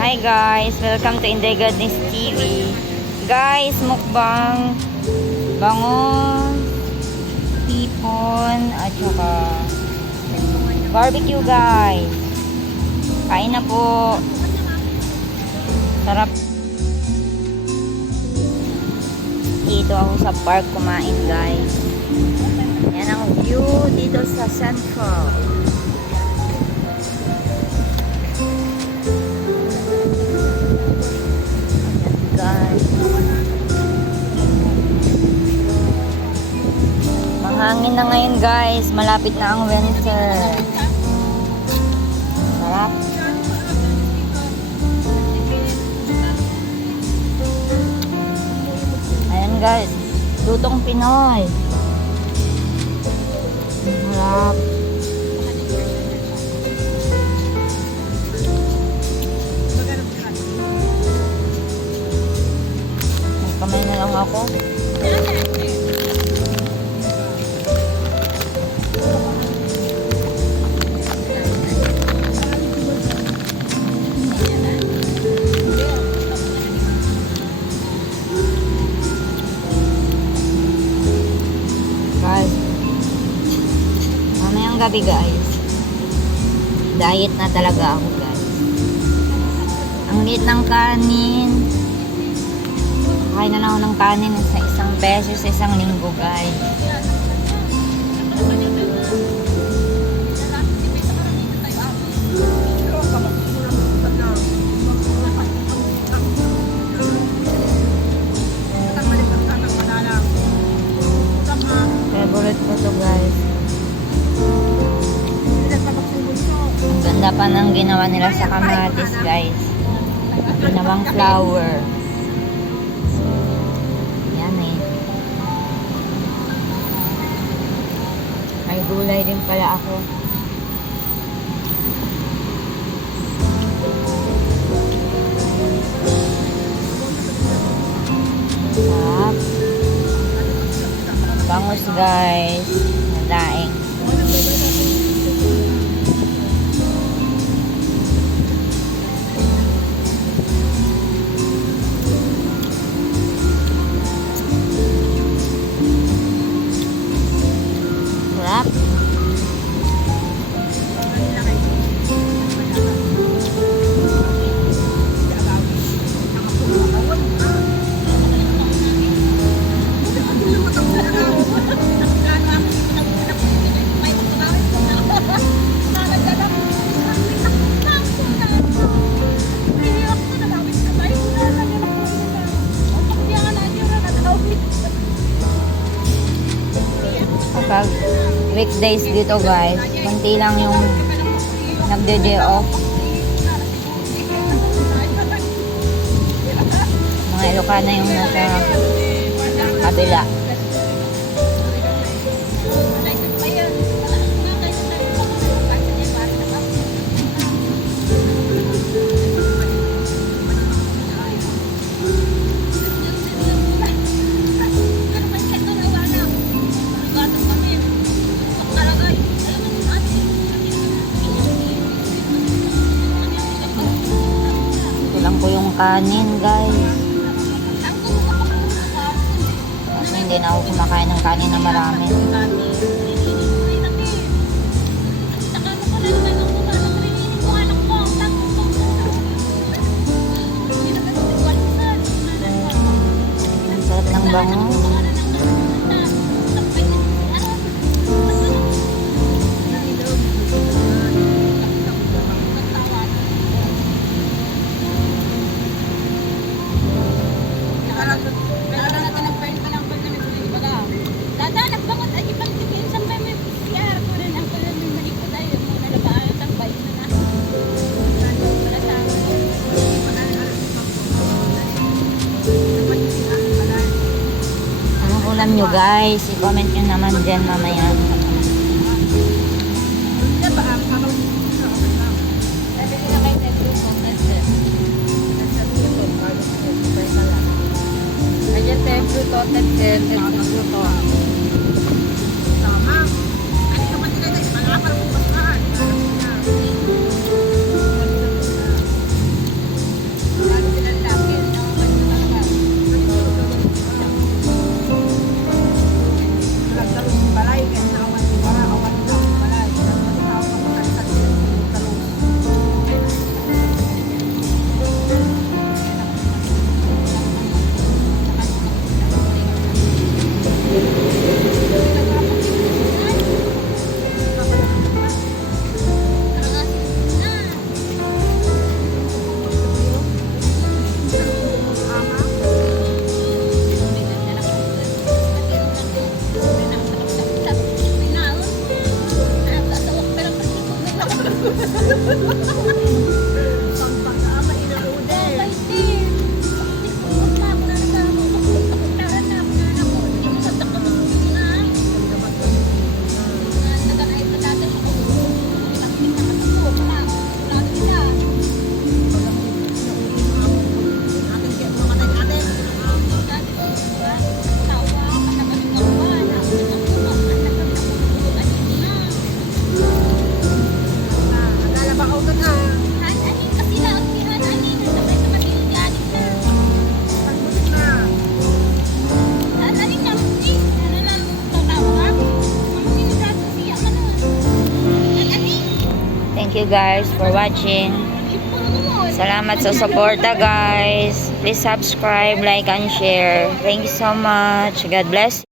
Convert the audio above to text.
Hi guys, welcome to Inday Goodness TV. Guys, mukbang bangon, hipon, at saka barbecue guys. Kain na po. Sarap. Dito ako sa park kumain guys. Yan ang view dito sa Central. Mahangin na ngayon guys, malapit na ang winter. Sarap. Ayan guys, lutong Pinoy. Sarap. May kamay na lang ako. Mamayang gabi guys, diet na talaga ako guys. Ang liit ng kanin, kain na lang ako ng kanin sa isang beses sa isang linggo guys. Favorite ko to guys. Ang ganda pa ng ginawa nila sa kamatis guys. Ginawang flower. Yan eh. May gulay din pala ako. Sarap. Bangus guys. Nadaing. Sarap. Kapag weekdays dito guys, konti lang yung nagde-day off. Mga Ilocana yung nasa kabila. Ko yung kanin guys kasi hindi na ako kumakain ng kanin na marami. Ang sarap ng bango. Anong ulam nyo guys? I-comment nyo naman dyan mamaya. Thank you guys for watching. Salamat sa suporta guys. Please subscribe, like, and share. Thank you so much. God bless.